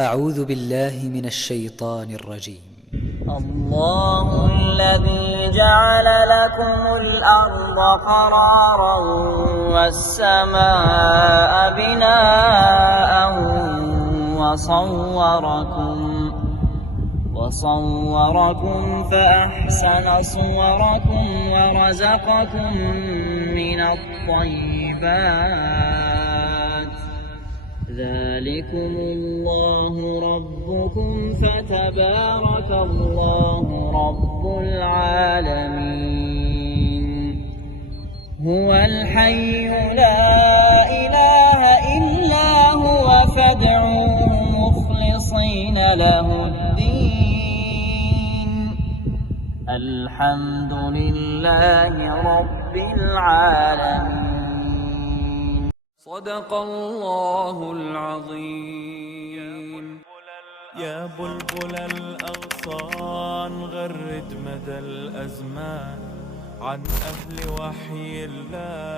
أعوذ بالله من الشيطان الرجيم. الله الذي جعل لكم الأرض قرارا والسماء بناء وصوركم فأحسن صوركم ورزقكم من الطيبات ذلكم الله ربكم فتبارك الله رب العالمين هو الحي لا إله إلا هو فادعوه مخلصين له الدين الحمد لله رب العالمين. صدق الله العظيم. يا بلبل الأغصان غرد مدى الأزمان عن أهل وحي الله